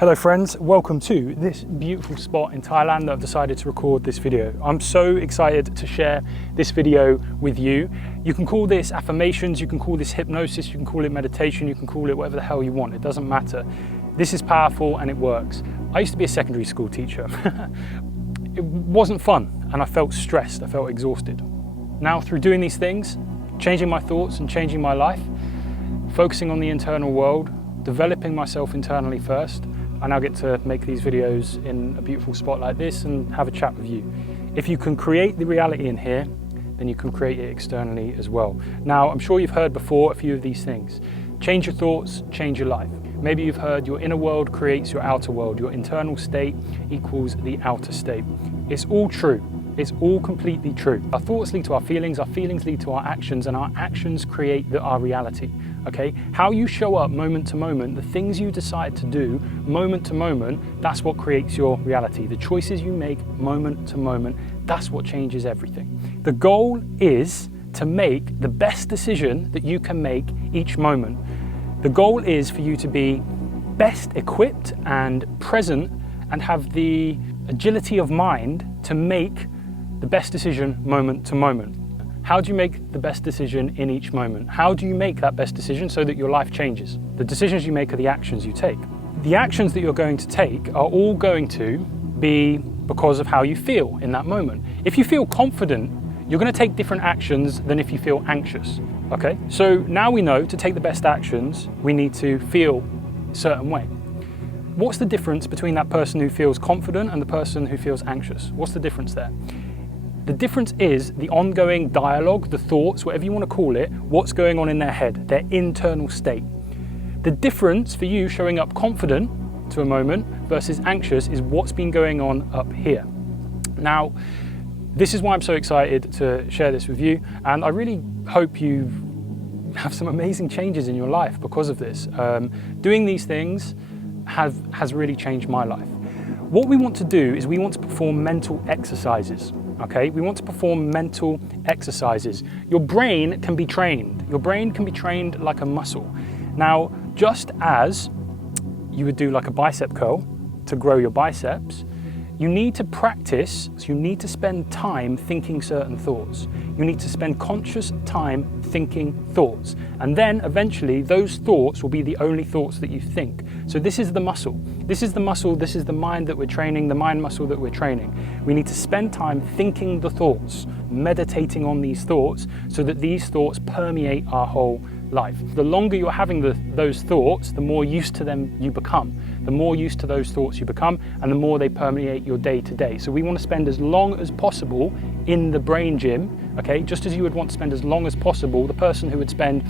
Hello friends, welcome to this beautiful spot in Thailand that I've decided to record this video. I'm so excited to share this video with you. You can call this affirmations, you can call this hypnosis, you can call it meditation, you can call it whatever the hell you want, it doesn't matter. This is powerful and it works. I used to be a secondary school teacher. It wasn't fun and I felt stressed, I felt exhausted. Now through doing these things, changing my thoughts and changing my life, focusing on the internal world, developing myself internally first, I now get to make these videos in a beautiful spot like this and have a chat with you. If you can create the reality in here, then you can create it externally as well. Now, I'm sure you've heard before a few of these things. Change your thoughts, change your life. Maybe you've heard your inner world creates your outer world. Your internal state equals the outer state. It's all true. It's all completely true. Our thoughts lead to our feelings lead to our actions, and our actions create our reality, okay? How you show up moment to moment, the things you decide to do moment to moment, that's what creates your reality. The choices you make moment to moment, that's what changes everything. The goal is to make the best decision that you can make each moment. The goal is for you to be best equipped and present and have the agility of mind to make the best decision moment to moment. How do you make the best decision in each moment? How do you make that best decision so that your life changes? The decisions you make are the actions you take. The actions that you're going to take are all going to be because of how you feel in that moment. If you feel confident, you're going to take different actions than if you feel anxious, okay? So now we know to take the best actions, we need to feel a certain way. What's the difference between that person who feels confident and the person who feels anxious? What's the difference there? The difference is the ongoing dialogue, the thoughts, whatever you want to call it, what's going on in their head, their internal state. The difference for you showing up confident to a moment versus anxious is what's been going on up here. Now, this is why I'm so excited to share this with you, and I really hope you have some amazing changes in your life because of this. Doing these things has really changed my life. What we want to do is we want to perform mental exercises. Okay, we want to perform mental exercises. Your brain can be trained. Your brain can be trained like a muscle. Now, just as you would do like a bicep curl to grow your biceps, you need to practice, so you need to spend time thinking certain thoughts. You need to spend conscious time thinking thoughts. And then eventually those thoughts will be the only thoughts that you think. So this is the muscle. This is the muscle, this is the mind that we're training, the mind muscle that we're training. We need to spend time thinking the thoughts, meditating on these thoughts so that these thoughts permeate our whole life. The longer you're having those thoughts, the more used to them you become. The more used to those thoughts you become, and the more they permeate your day to day. So we want to spend as long as possible in the brain gym, okay? Just as you would want to spend as long as possible, the person who would spend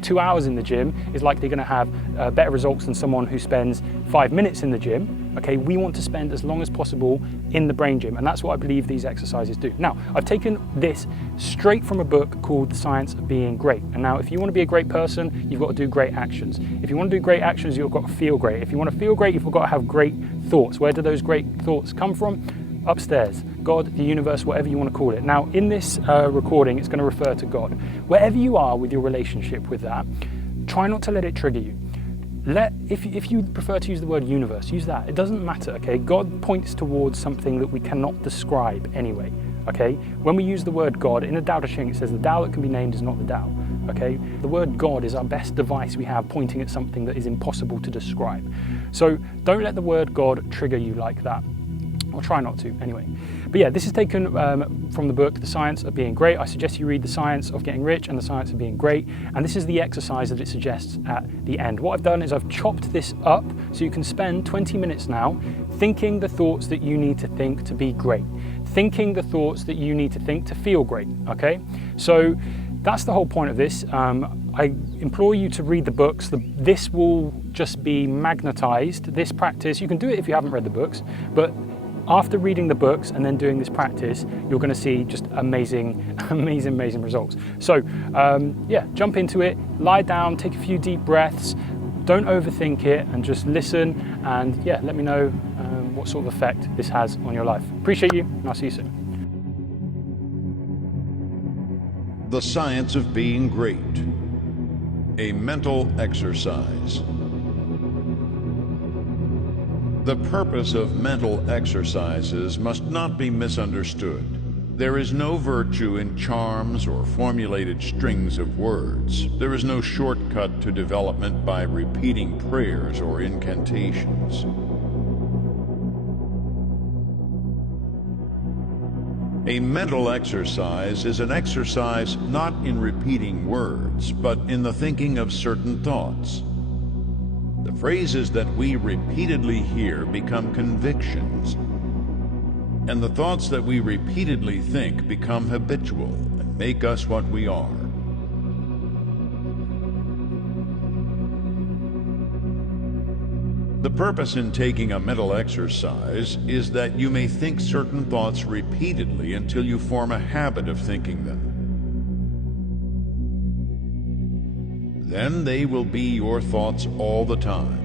2 hours in the gym is likely going to have better results than someone who spends 5 minutes in the gym, okay? We want to spend as long as possible in the brain gym, and that's what I believe these exercises do. Now, I've taken this straight from a book called The Science of Being Great. And now, if you want to be a great person, you've got to do great actions. If you want to do great actions, you've got to feel great. If you want to feel great, you've got to have great thoughts. Where do those great thoughts come from? Upstairs, God, the universe, whatever you want to call it. Now, in this recording, it's going to refer to God. Wherever you are with your relationship with that, try not to let it trigger you. If you prefer to use the word universe, use that. It doesn't matter, okay? God points towards something that we cannot describe anyway, okay? When we use the word God, in the Tao Te Ching, it says the Tao that can be named is not the Tao, okay? The word God is our best device we have pointing at something that is impossible to describe. So don't let the word God trigger you like that. Or try not to, anyway. But yeah, this is taken from the book, The Science of Being Great. I suggest you read The Science of Getting Rich and The Science of Being Great. And this is the exercise that it suggests at the end. What I've done is I've chopped this up so you can spend 20 minutes now thinking the thoughts that you need to think to be great. Thinking the thoughts that you need to think to feel great, okay? So that's the whole point of this. I implore you to read the books. This will just be magnetized, this practice. You can do it if you haven't read the books, but after reading the books and then doing this practice, you're going to see just amazing results. So yeah, jump into it, lie down, take a few deep breaths, don't overthink it, and just listen, and yeah, let me know what sort of effect this has on your life. Appreciate you, and I'll see you soon. The Science of Being Great, a mental exercise. The purpose of mental exercises must not be misunderstood. There is no virtue in charms or formulated strings of words. There is no shortcut to development by repeating prayers or incantations. A mental exercise is an exercise not in repeating words, but in the thinking of certain thoughts. The phrases that we repeatedly hear become convictions, and the thoughts that we repeatedly think become habitual and make us what we are. The purpose in taking a mental exercise is that you may think certain thoughts repeatedly until you form a habit of thinking them. Then they will be your thoughts all the time.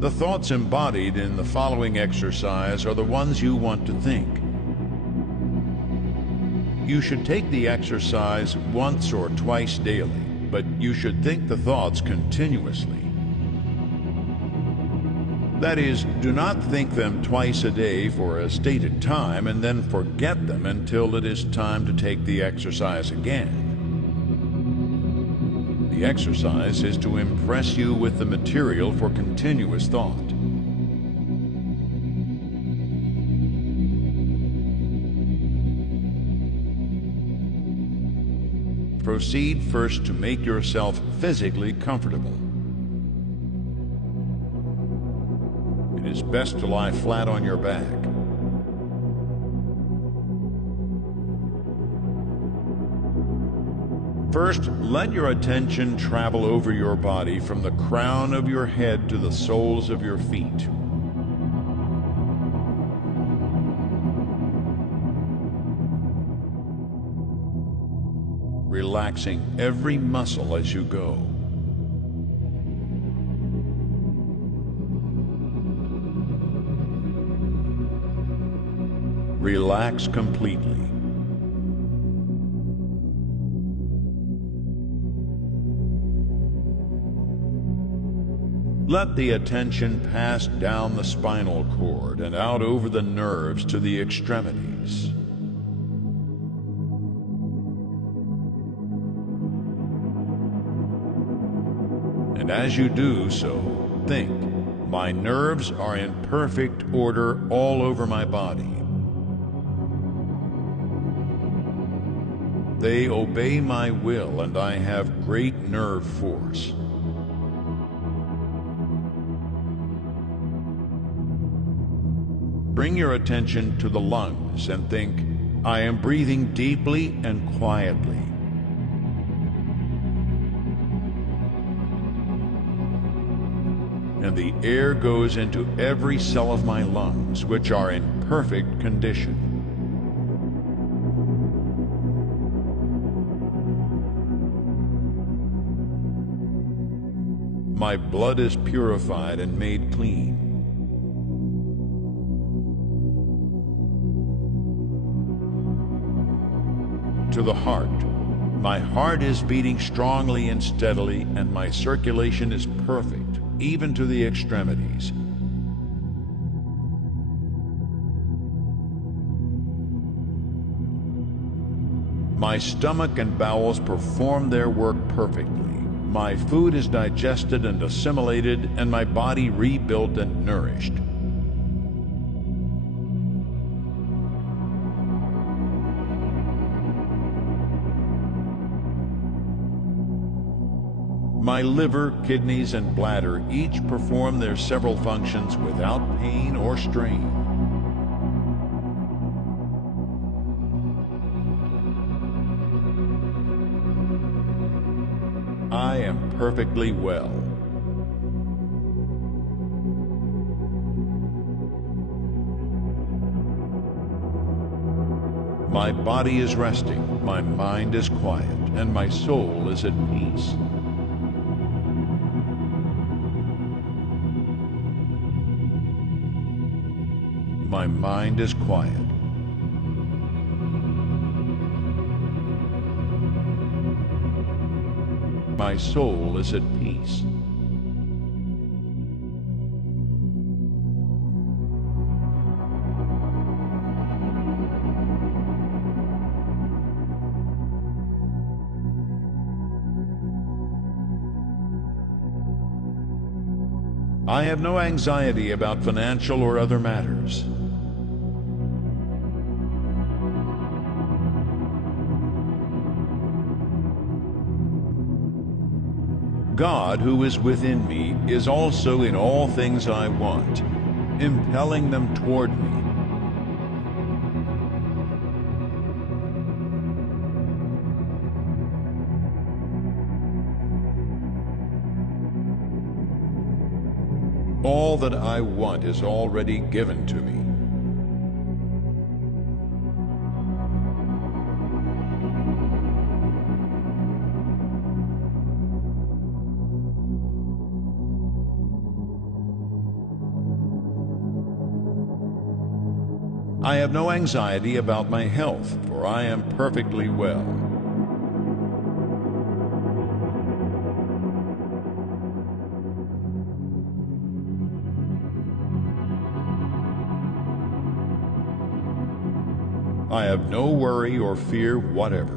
The thoughts embodied in the following exercise are the ones you want to think. You should take the exercise once or twice daily, but you should think the thoughts continuously. That is, do not think them twice a day for a stated time and then forget them until it is time to take the exercise again. The exercise is to impress you with the material for continuous thought. Proceed first to make yourself physically comfortable. It is best to lie flat on your back. First, let your attention travel over your body from the crown of your head to the soles of your feet. Relaxing every muscle as you go. Relax completely. Let the attention pass down the spinal cord and out over the nerves to the extremities. And as you do so, think, my nerves are in perfect order all over my body. They obey my will, and I have great nerve force. Bring your attention to the lungs and think, I am breathing deeply and quietly. And the air goes into every cell of my lungs, which are in perfect condition. My blood is purified and made clean. To the heart. My heart is beating strongly and steadily, and my circulation is perfect, even to the extremities. My stomach and bowels perform their work perfectly. My food is digested and assimilated, and my body rebuilt and nourished. My liver, kidneys, and bladder each perform their several functions without pain or strain. I am perfectly well. My body is resting, my mind is quiet, and my soul is at peace. My mind is quiet. my soul is at peace. I have no anxiety about financial or other matters. God, who is within me, is also in all things I want, impelling them toward me. All that I want is already given to me. I have no anxiety about my health, for I am perfectly well. I have no worry or fear whatever.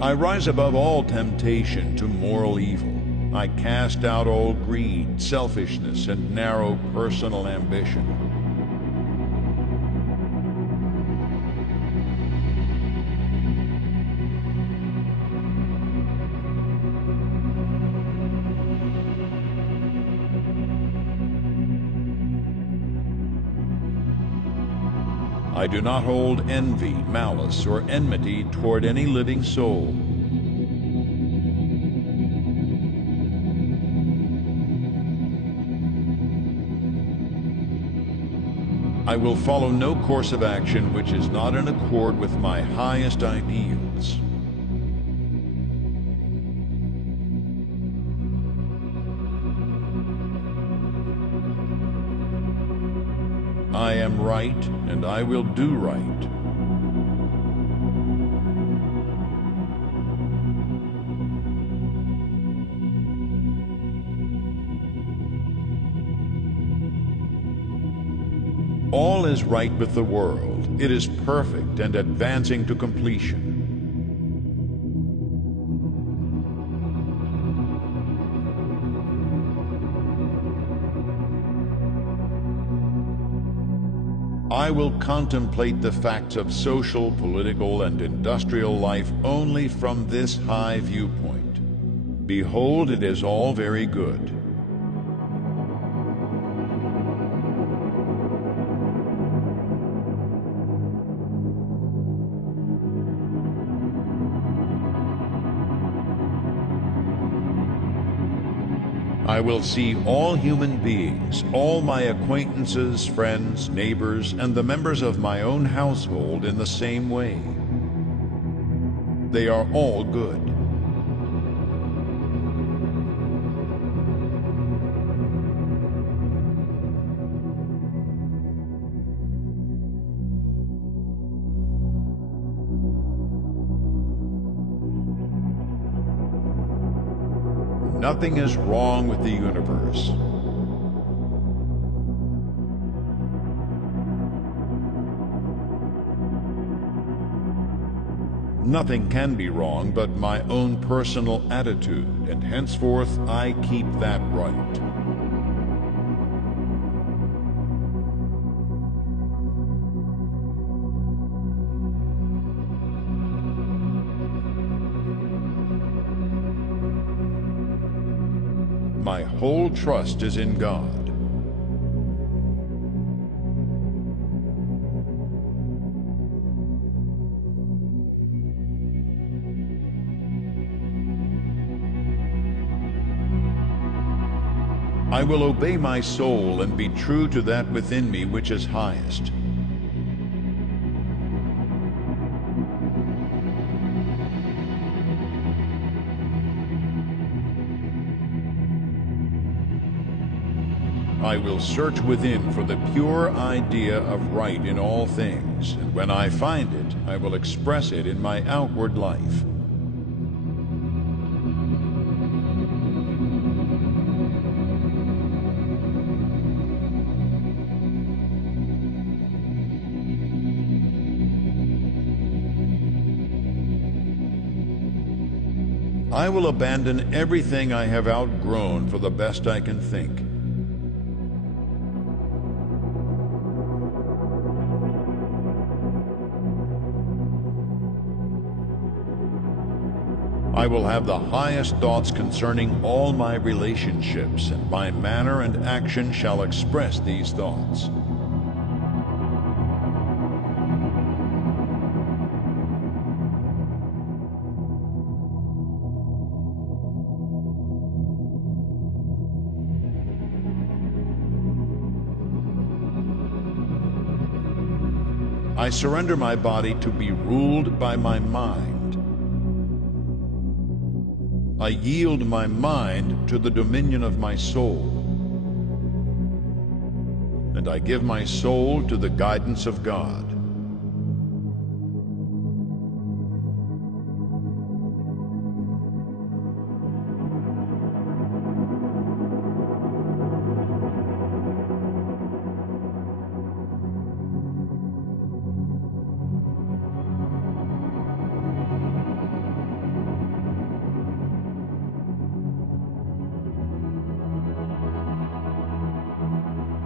I rise above all temptation to moral evil. I cast out all greed, selfishness, and narrow personal ambition. I do not hold envy, malice, or enmity toward any living soul. I will follow no course of action which is not in accord with my highest ideals. I am right, and I will do right. All is right with the world. It is perfect and advancing to completion. I will contemplate the facts of social, political, and industrial life only from this high viewpoint. Behold, it is all very good. I will see all human beings, all my acquaintances, friends, neighbors, and the members of my own household in the same way. They are all good. Nothing is wrong with the universe. Nothing can be wrong but my own personal attitude, and henceforth I keep that right. My whole trust is in God. I will obey my soul and be true to that within me which is highest. I will search within for the pure idea of right in all things, and when I find it, I will express it in my outward life. I will abandon everything I have outgrown for the best I can think. I will have the highest thoughts concerning all my relationships, and my manner and action shall express these thoughts. I surrender my body to be ruled by my mind. I yield my mind to the dominion of my soul. And I give my soul to the guidance of God.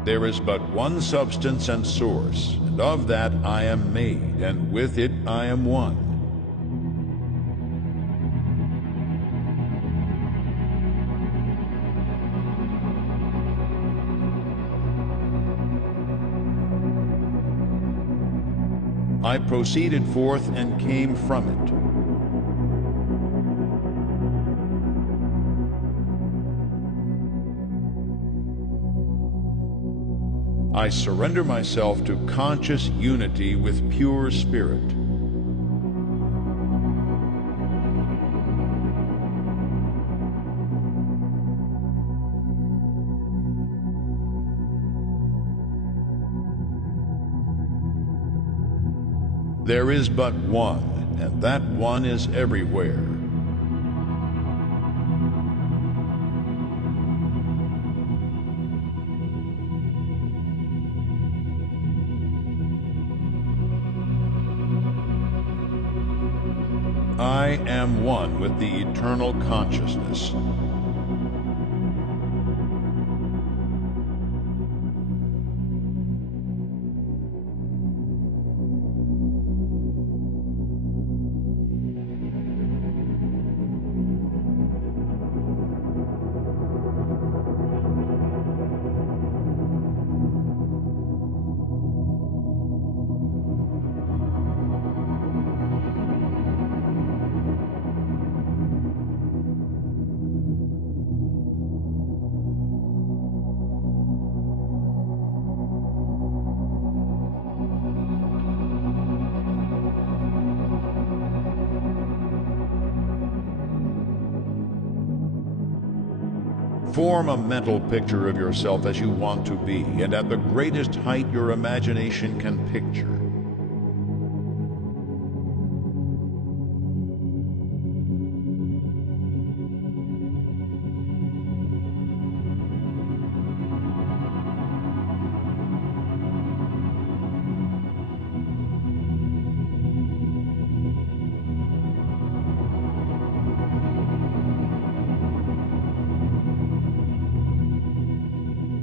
There is but one substance and source, and of that I am made, and with it I am one. I proceeded forth and came from it. I surrender myself to conscious unity with pure spirit. There is but one, and that one is everywhere. I am one with the eternal consciousness. Form a mental picture of yourself as you want to be, and at the greatest height your imagination can picture.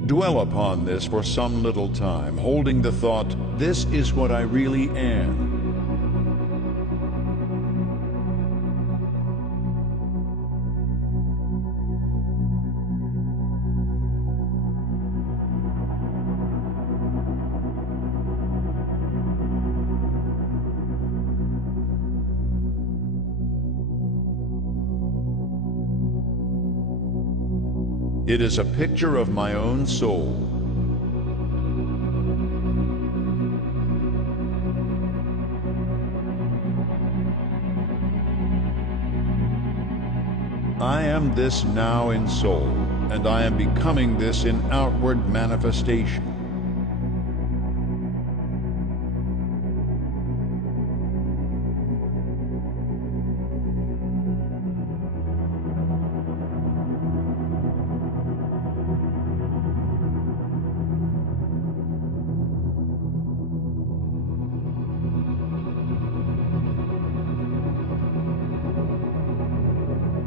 Dwell upon this for some little time, holding the thought, this is what I really am. It is a picture of my own soul. I am this now in soul, and I am becoming this in outward manifestation.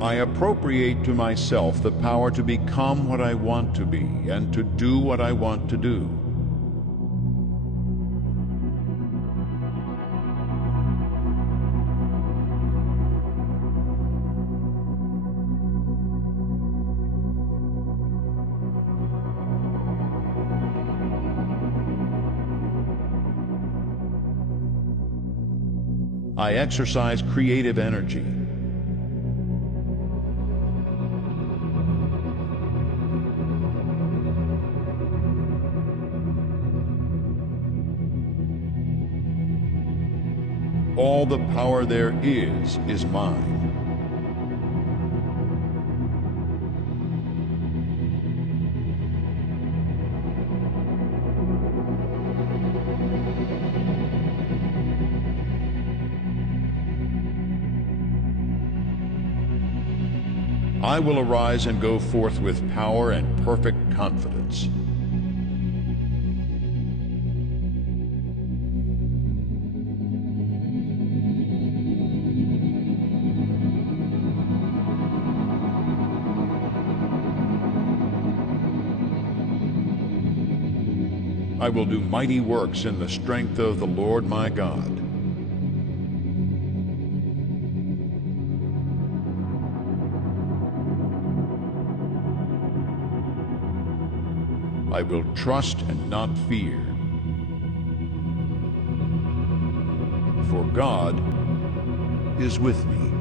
I appropriate to myself the power to become what I want to be and to do what I want to do. I exercise creative energy. All the power there is mine. I will arise and go forth with power and perfect confidence. I will do mighty works in the strength of the Lord my God. I will trust and not fear. For God is with me.